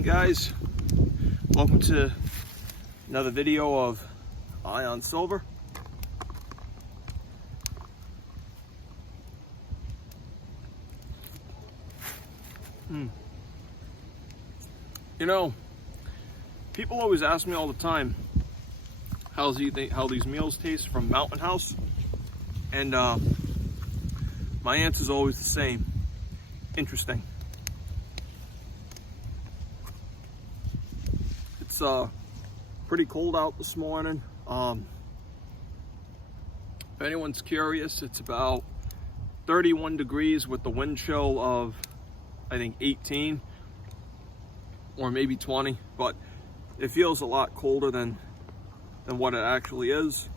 morning, guys. Welcome to another video of Ion Silver. You know, people always ask me all the time how these meals taste from Mountain House, and my answer is always the same: interesting. It's pretty cold out this morning. If anyone's curious, it's about 31 degrees with the wind chill of, I think, 18 or maybe 20, but it feels a lot colder than what it actually is.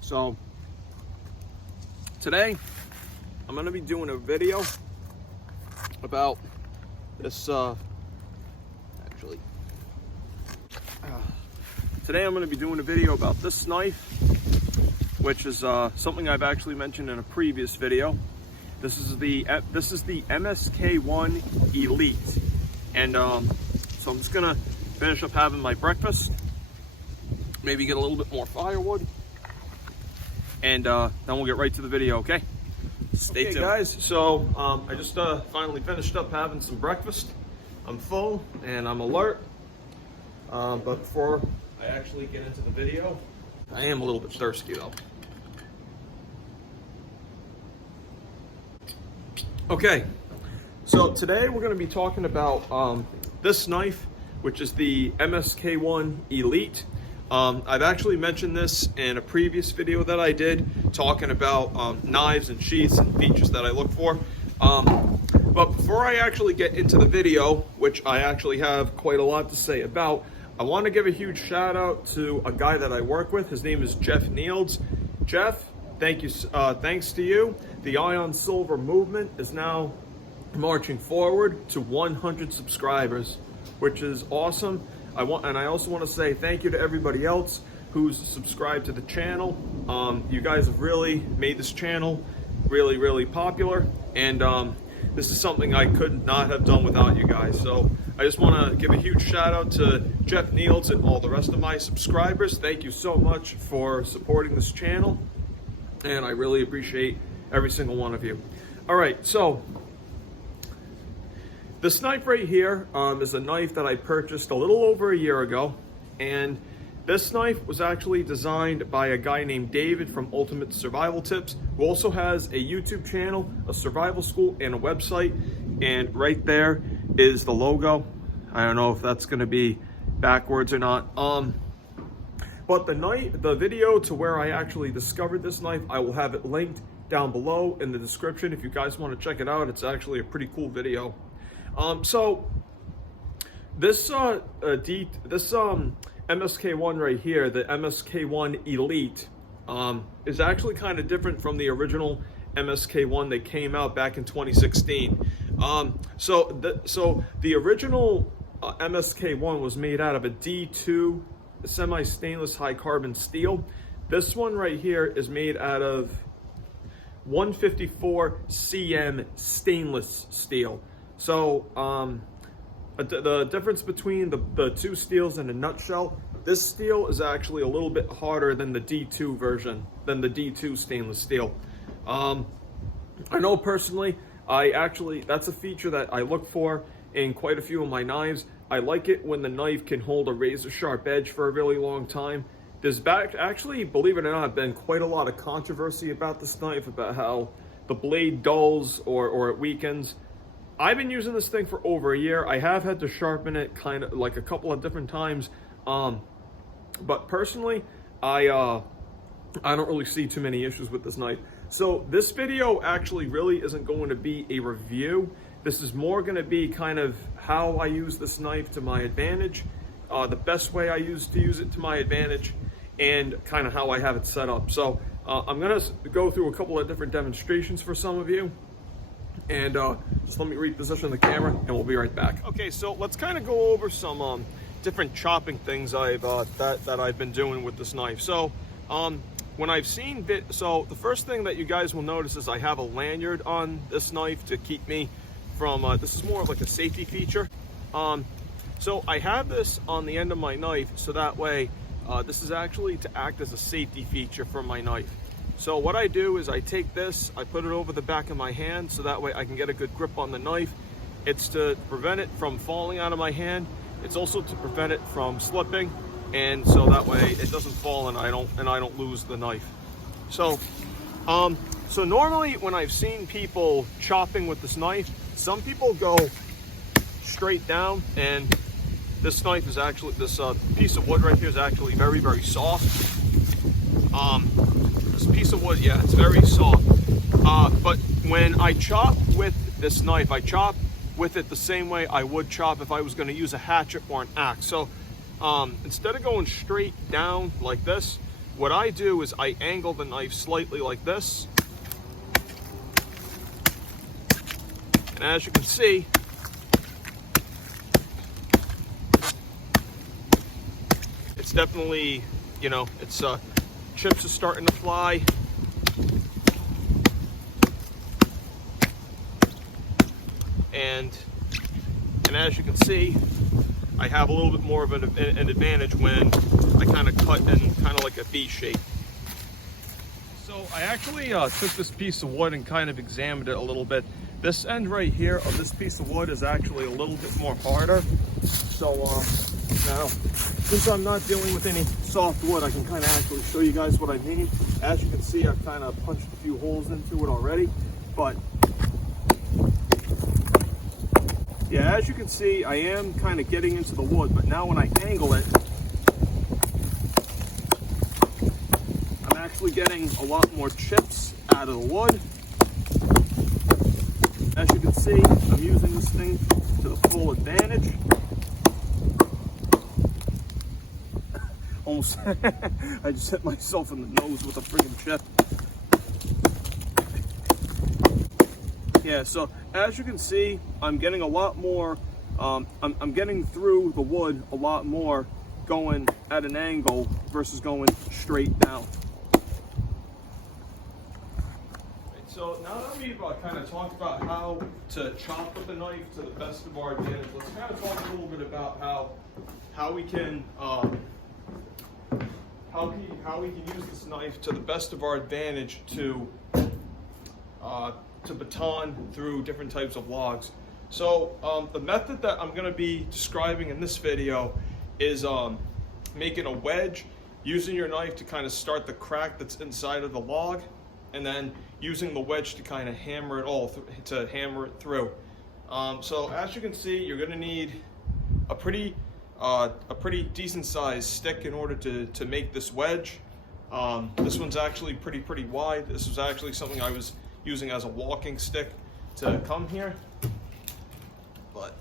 So today I'm going to be doing a video about this today I'm going to be doing a video about this knife, which is something I've actually mentioned in a previous video. This is the MSK-1 Elite, and so I'm just gonna finish up having my breakfast, maybe get a little bit more firewood, and then we'll get right to the video. Okay, stay tuned, guys. So I just finally finished up having some breakfast. I'm full and I'm alert, but before I actually get into the video, I am a little bit thirsty though. Okay, so today we're going to be talking about this knife, which is the MSK-1 Elite. I've actually mentioned this in a previous video that I did, talking about knives and sheaths and features that I look for. But before I actually get into the video, which I actually have quite a lot to say about, I want to give a huge shout out to a guy that I work with. His name is Jeff Nields. Jeff, thank you. Thanks to you, the Ion Silver movement is now marching forward to 100 subscribers, which is awesome. I also want to say thank you to everybody else who's subscribed to the channel. You guys have really made this channel really popular, and this is something I could not have done without you guys. So I just want to give a huge shout out to Jeff Nields and all the rest of my subscribers. Thank you so much for supporting this channel, and I really appreciate every single one of you. All right, so this knife right here is a knife that I purchased a little over a year ago, and this knife was actually designed by a guy named David from Ultimate Survival Tips, who also has a YouTube channel, a survival school, and a website. And right there is the logo. I don't know if that's going to be backwards or not. But the video to where I actually discovered this knife, I will have it linked down below in the description if you guys want to check it out. It's actually a pretty cool video. So this MSK-1 right here, the MSK-1 Elite, is actually kind of different from the original MSK-1 that came out back in 2016. So the original MSK-1 was made out of a D2 semi-stainless high carbon steel. This one right here is made out of 154 cm stainless steel. So the difference between the two steels in a nutshell, this steel is actually a little bit harder than the D2 version, than the D2 stainless steel. I know personally, that's a feature that I look for in quite a few of my knives. I like it when the knife can hold a razor sharp edge for a really long time. There's actually, believe it or not, been quite a lot of controversy about this knife, about how the blade dulls or it weakens. I've been using this thing for over a year. I have had to sharpen it kind of like a couple of different times. But personally, I don't really see too many issues with this knife. So this video actually really isn't going to be a review. This is more going to be kind of how I use this knife to my advantage, the best way I use it to my advantage, and kind of how I have it set up. So I'm going to go through a couple of different demonstrations for some of you. And just let me reposition the camera and we'll be right back. Okay, so let's kind of go over some different chopping things that I've been doing with this knife. So when I've seen so the first thing that you guys will notice is I have a lanyard on this knife to keep me from, this is more of like a safety feature. So I have this on the end of my knife, so that way, this is actually to act as a safety feature for my knife. So what I do is I take this, I put it over the back of my hand, so that way I can get a good grip on the knife. It's to prevent it from falling out of my hand. It's also to prevent it from slipping, and so that way it doesn't fall and I don't lose the knife. So, so normally when I've seen people chopping with this knife, some people go straight down, and this knife is actually, this piece of wood right here is actually very, very soft. This piece of wood, yeah, it's very soft. But when I chop with this knife, I chop with it the same way I would chop if I was going to use a hatchet or an axe. So instead of going straight down like this, what I do is I angle the knife slightly like this. And as you can see, it's definitely, you know, it's chips are starting to fly. And as you can see, I have a little bit more of an advantage when I kind of cut in kind of like a V shape. So I actually took this piece of wood and kind of examined it a little bit. This end right here of this piece of wood is actually a little bit more harder. So now, since I'm not dealing with any soft wood, I can kind of actually show you guys what I mean. As you can see, I've kind of punched a few holes into it already, but yeah, as you can see, I am kind of getting into the wood, but now when I angle it, I'm actually getting a lot more chips out of the wood. As you can see, I'm using this thing to the full advantage. Almost, I just hit myself in the nose with a friggin' chip. Yeah, so as you can see, I'm getting a lot more, I'm getting through the wood a lot more going at an angle versus going straight down. So now that we've kind of talked about how to chop with the knife to the best of our advantage, let's kind of talk a little bit about how we can use this knife to the best of our advantage to baton through different types of logs. So the method that I'm going to be describing in this video is making a wedge, using your knife to kind of start the crack that's inside of the log, and then using the wedge to kind of hammer it all hammer it through. So as you can see, you're going to need a pretty decent sized stick in order to make this wedge. This one's actually pretty wide. This was actually something I was using as a walking stick to come here. But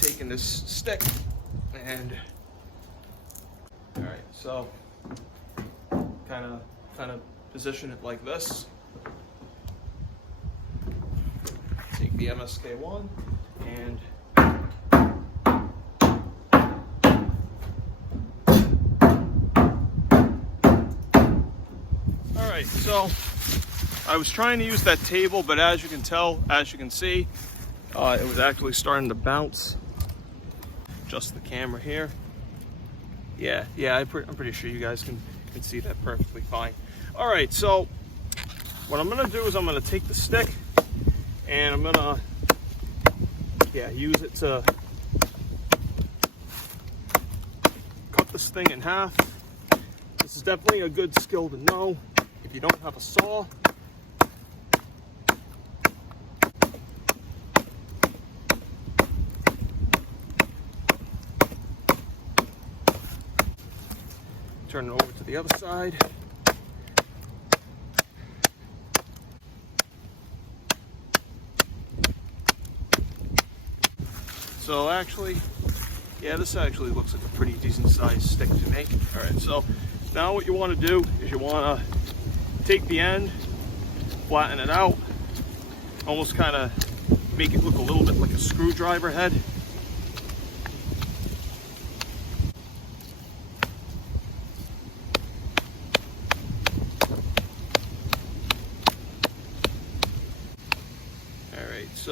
taking this stick and all right, so kind of position it like this. Take the MSK-1 and all right, so I was trying to use that table, but as you can see, it was actually starting to bounce. Adjust the camera here. Yeah, I'm pretty sure you guys can see that perfectly fine. All right, so what I'm gonna do is I'm gonna take the stick and I'm gonna use it to cut this thing in half. This is definitely a good skill to know if you don't have a saw. Turn it over to the other side. So actually, yeah, this actually looks like a pretty decent sized stick to make. All right, so now what you want to do is you want to take the end, flatten it out, almost kind of make it look a little bit like a screwdriver head.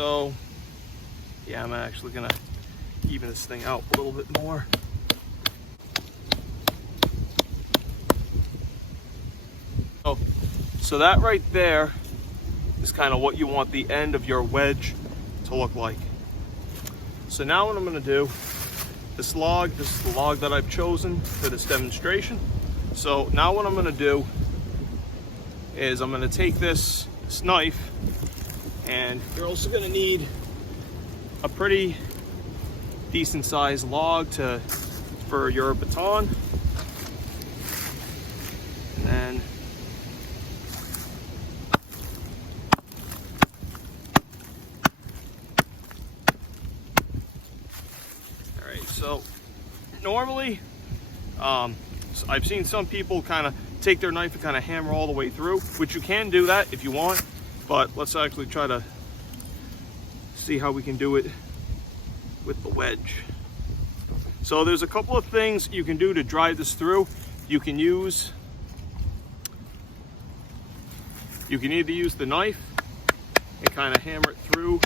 so yeah, I'm actually gonna even this thing out a little bit more. So that right there is kind of what you want the end of your wedge to look like. So now what I'm going to do, this is the log that I've chosen for this demonstration. So now what I'm going to do is I'm going to take this knife, and you're also going to need a pretty decent sized log for your baton. And then so normally, I've seen some people kind of take their knife and kind of hammer all the way through, which you can do that if you want, but let's actually try to see how we can do it with the wedge. So there's a couple of things you can do to drive this through. You can either use the knife and kind of hammer it through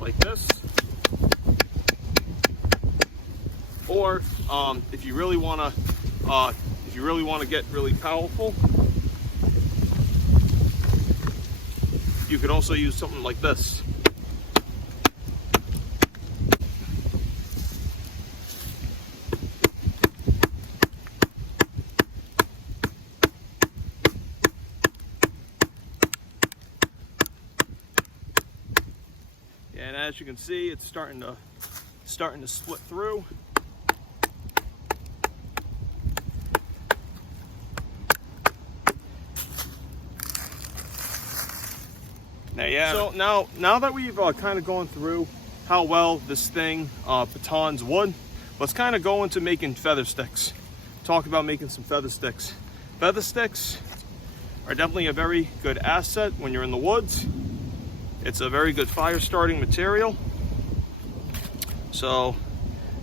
like this. Or if you really want to get really powerful, you could also use something like this. And as you can see, it's starting to split through. So now that we've kind of gone through how well this thing batons wood, let's kind of go into making feather sticks. Talk about making some feather sticks. Feather sticks are definitely a very good asset when you're in the woods. It's a very good fire starting material. So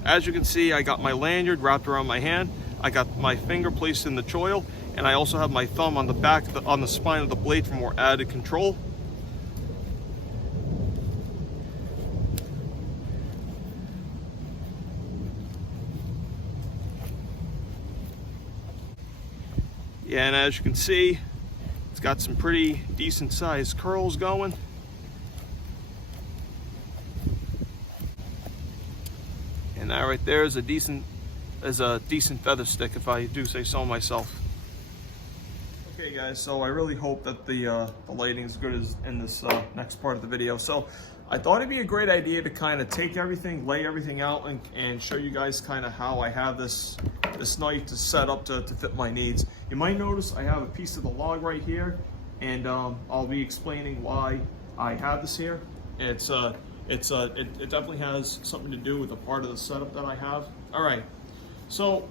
as you can see, I got my lanyard wrapped around my hand. I got my finger placed in the choil, and I also have my thumb on the back, on the spine of the blade for more added control. Yeah, and as you can see, it's got some pretty decent sized curls going. And that right there is a decent feather stick, if I do say so myself. Okay guys, so I really hope that the lighting is good as in this next part of the video. So I thought it'd be a great idea to kind of take everything, lay everything out, and show you guys kind of how I have this knife to set up to fit my needs. You might notice I have a piece of the log right here, and I'll be explaining why I have this here. It definitely has something to do with the part of the setup that I have. All right, so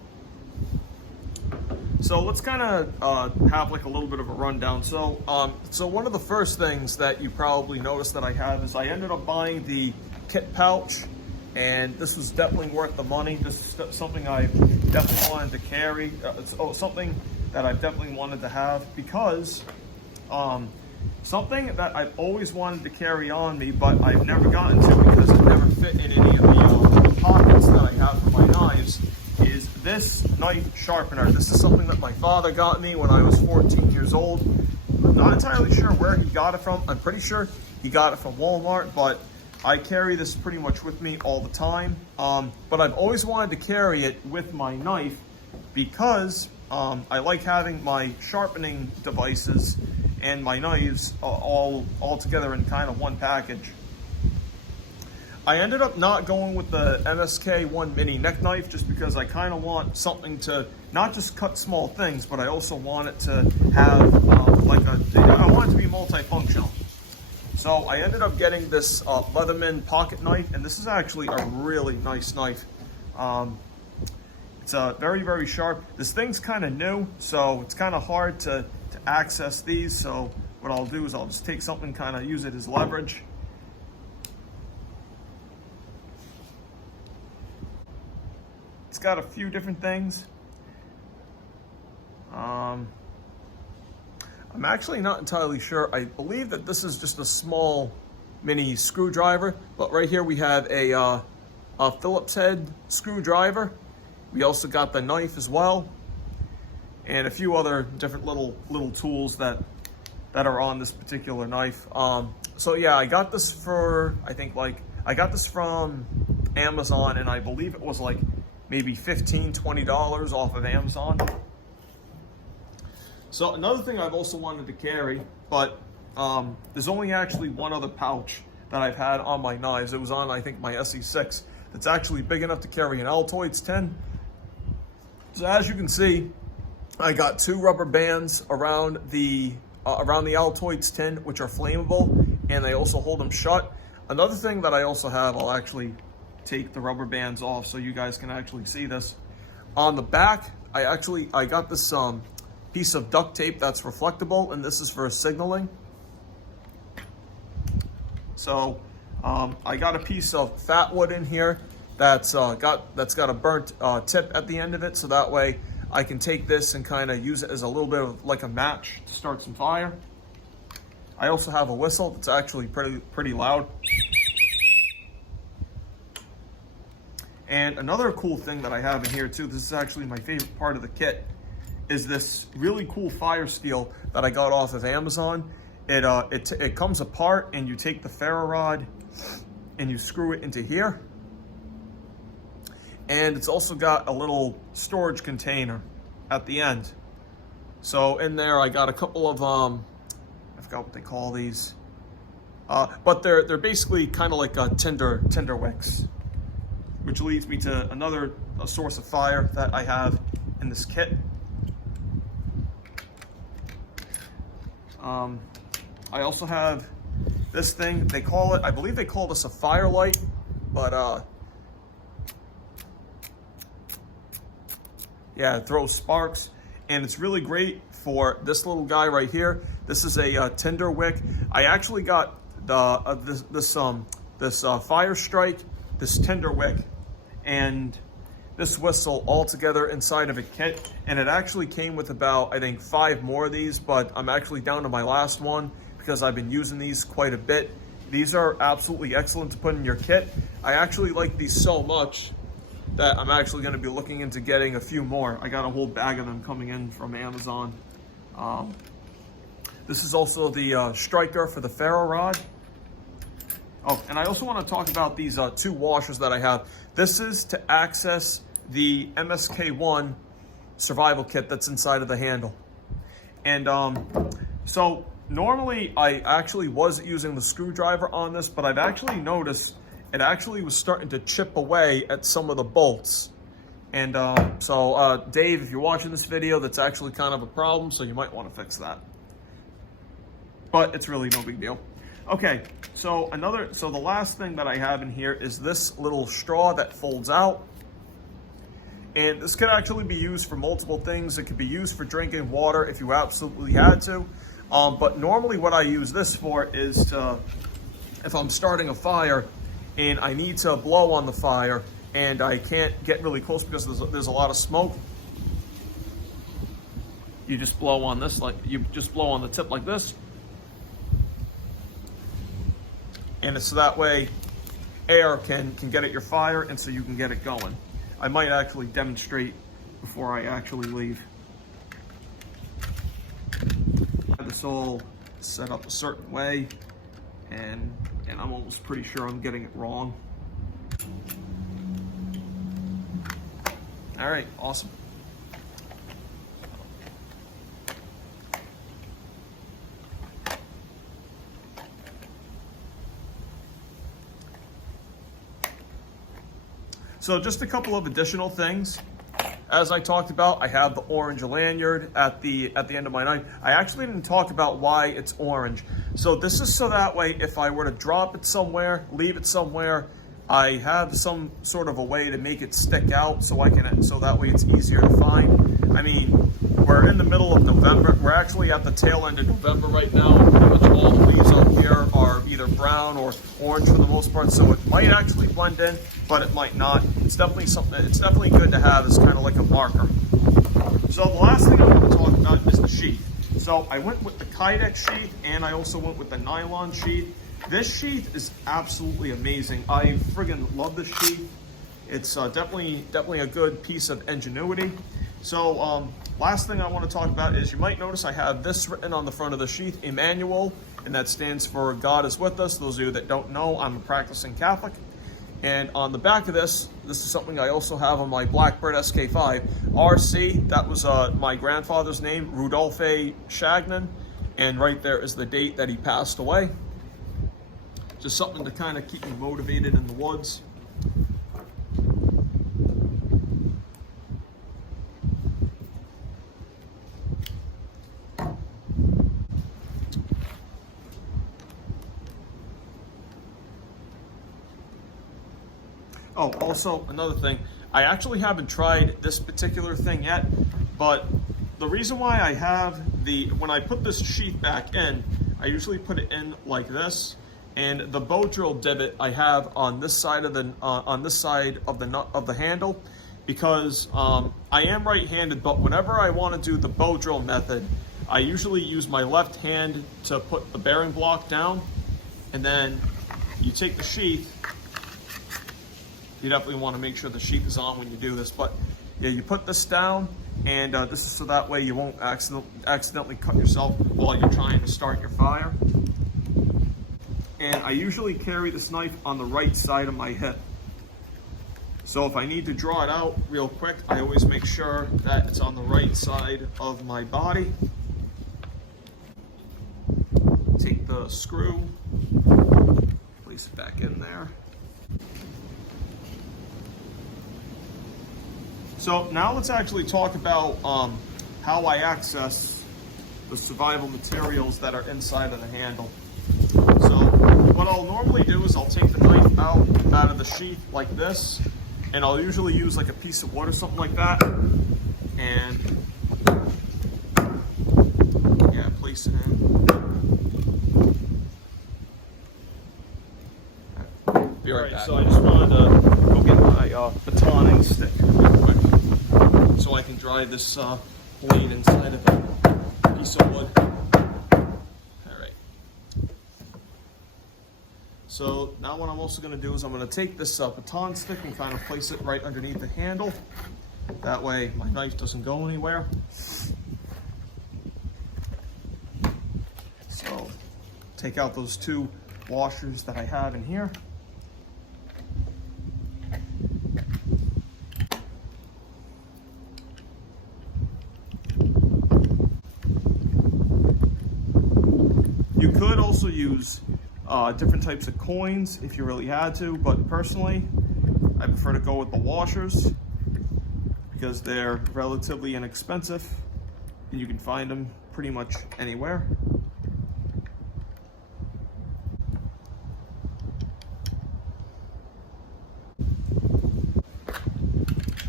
let's kind of have like a little bit of a rundown. So one of the first things that you probably noticed that I have is I ended up buying the kit pouch, and this was definitely worth the money. This is something I definitely wanted to carry. It's something that I've definitely wanted to have, because something that I've always wanted to carry on me, but I've never gotten to because it never fit in any of the pockets that I have for my knives, is this knife sharpener. This is something that my father got me when I was 14 years old. I'm not entirely sure where he got it from. I'm pretty sure he got it from Walmart, but I carry this pretty much with me all the time. But I've always wanted to carry it with my knife because I like having my sharpening devices and my knives all together in kind of one package. I ended up not going with the MSK-1 mini neck knife just because I kind of want something to not just cut small things, but I also want it to have I want it to be multifunctional. So I ended up getting this Leatherman pocket knife, and this is actually a really nice knife. It's very, very sharp. This thing's kind of new, so it's kind of hard to access these. So what I'll do is I'll just take something, kind of use it as leverage. It's got a few different things. I'm actually not entirely sure. I believe that this is just a small mini screwdriver. But right here we have a Phillips head screwdriver. We also got the knife as well, and a few other different little tools that are on this particular knife. So yeah, I got this for, I got this from Amazon, and I believe it was like maybe $15–20 off of Amazon. So another thing I've also wanted to carry, but there's only actually one other pouch that I've had on my knives. It was on, I think, my SE6. That's actually big enough to carry an Altoids tin. So as you can see, I got 2 rubber bands around the Altoids tin, which are flammable, and they also hold them shut. Another thing that I also have, I'll actually take the rubber bands off so you guys can actually see this. On the back, I got this piece of duct tape that's reflectable, and this is for signaling. So I got a piece of fat wood in here that's got a burnt tip at the end of it, so that way I can take this and kind of use it as a little bit of like a match to start some fire. I also have a whistle that's actually pretty loud. And another cool thing that I have in here too, this is actually my favorite part of the kit, is this really cool fire steel that I got off of Amazon. It comes apart, and you take the ferro rod and you screw it into here. And it's also got a little storage container at the end. So in there I got a couple of I forgot what they call these, but they're basically kind of like tinder wicks, which leads me to another source of fire that I have in this kit. I also have this thing. They call it, I believe they call this a firelight, but yeah, it throws sparks, and it's really great for this little guy right here. This is a tinder wick. I actually got this fire strike, this tinder wick, and this whistle all together inside of a kit, and it actually came with about, I think, 5 more of these, but I'm actually down to my last one because I've been using these quite a bit. These are absolutely excellent to put in your kit. I actually like these so much that I'm actually going to be looking into getting a few more. I got a whole bag of them coming in from Amazon. This is also the striker for the ferro rod. Oh, and I also want to talk about these 2 washers that I have. This is to access the MSK-1 survival kit that's inside of the handle. And so normally I actually was using the screwdriver on this, but I've actually noticed it actually was starting to chip away at some of the bolts. And so Dave, if you're watching this video, that's actually kind of a problem, so you might want to fix that. But it's really no big deal. Okay, so the last thing that I have in here is this little straw that folds out. And this could actually be used for multiple things. It could be used for drinking water if you absolutely had to. But normally what I use this for is to, if I'm starting a fire and I need to blow on the fire and I can't get really close because there's a lot of smoke, you just blow on this, you just blow on the tip like this. And it's so that way air can get at your fire, and so you can get it going. I might actually demonstrate before I actually leave. I have this all set up a certain way, and I'm almost pretty sure I'm getting it wrong. All right, awesome. So just a couple of additional things. As I talked about, I have the orange lanyard at the end of my knife. I actually didn't talk about why it's orange. So this is so that way if I were to drop it somewhere, leave it somewhere, I have some sort of a way to make it stick out so that way it's easier to find. I mean, we're in the middle of November. We're actually at the tail end of November right now. Pretty much all the leaves up here are either brown or orange for the most part, so it might actually blend in, but it might not. It's definitely something. It's definitely good to have as kind of like a marker. So the last thing I want to talk about is the sheath. So I went with the Kydex sheath, and I also went with the nylon sheath. This sheath is absolutely amazing. I friggin' love this sheath. It's definitely a good piece of ingenuity. So last thing I want to talk about is you might notice I have this written on the front of the sheath, Emmanuel, and that stands for God is with us. Those of you that don't know, I'm a practicing Catholic. And on the back of this is something I also have on my Blackbird SK5. RC, that was my grandfather's name, Rudolphe Shagnon. And right there is the date that he passed away. Just something to kind of keep me motivated in the woods. Oh, also another thing, I actually haven't tried this particular thing yet, but the reason why I have when I put this sheath back in, I usually put it in like this, and the bow drill divot I have on this side of the nut of the handle, because I am right-handed, but whenever I want to do the bow drill method, I usually use my left hand to put the bearing block down, and then you take the sheath. You definitely want to make sure the sheath is on when you do this, but yeah, you put this down, and this is so that way you won't accidentally cut yourself while you're trying to start your fire. And I usually carry this knife on the right side of my hip. So if I need to draw it out real quick, I always make sure that it's on the right side of my body. Take the screw, place it back in there. So now let's actually talk about how I access the survival materials that are inside of the handle. So what I'll normally do is I'll take the knife out of the sheath like this, and I'll usually use like a piece of wood or something like that, and yeah, place it in. Be right back. So I just wanted to go get my batoning stick real quick, so I can dry this blade inside of a piece of wood. All right. So now what I'm also going to do is I'm going to take this baton stick and kind of place it right underneath the handle. That way my knife doesn't go anywhere. So take out those two washers that I have in here. You could also use different types of coins if you really had to, but personally, I prefer to go with the washers because they're relatively inexpensive and you can find them pretty much anywhere.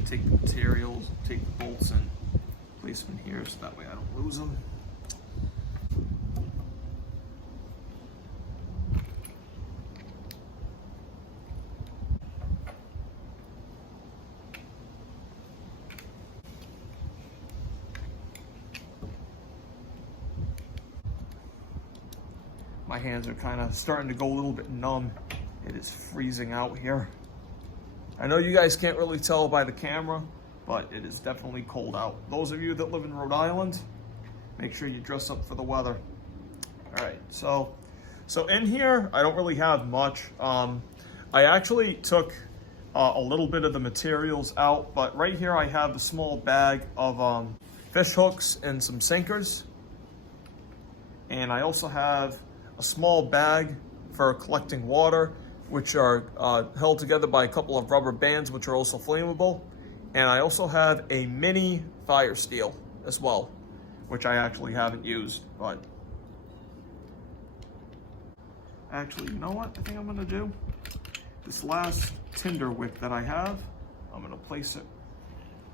Take the materials, take the bolts and place them in here so that way I don't lose them. My hands are kind of starting to go a little bit numb. It is freezing out here. I know you guys can't really tell by the camera, but it is definitely cold out. Those of you that live in Rhode Island, make sure you dress up for the weather. All right, so in here, I don't really have much. I actually took a little bit of the materials out, but right here I have a small bag of fish hooks and some sinkers. And I also have a small bag for collecting water, which are held together by a couple of rubber bands, which are also flammable. And I also have a mini fire steel as well, which I actually haven't used, but actually, you know what I think I'm gonna do? This last tinder wick that I have, I'm gonna place it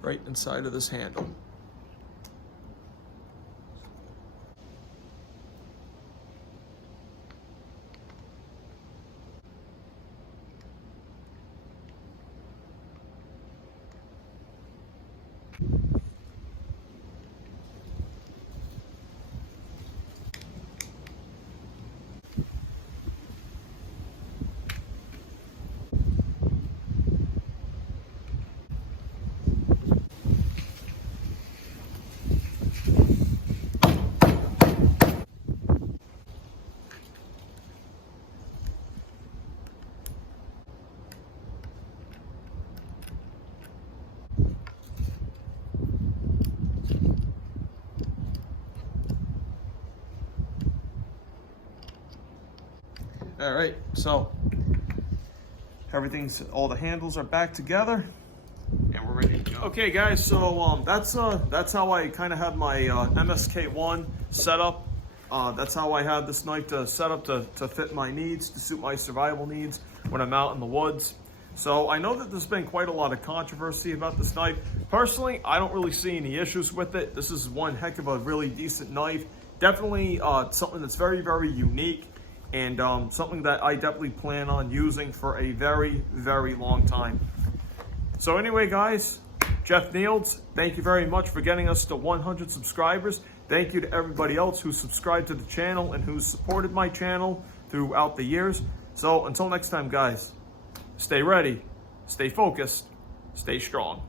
right inside of this handle. All right, so all the handles are back together, and we're ready to go. Okay, guys, so that's how I kind of have my MSK-1 set up. That's how I have this knife set up to fit my needs, to suit my survival needs when I'm out in the woods. So I know that there's been quite a lot of controversy about this knife. Personally, I don't really see any issues with it. This is one heck of a really decent knife. Definitely something that's very, very unique, and something that I definitely plan on using for a very, very long time. So anyway, guys, Jeff Niels, thank you very much for getting us to 100 subscribers. Thank you to everybody else who subscribed to the channel and who's supported my channel throughout the years. So until next time, guys, stay ready, stay focused, stay strong.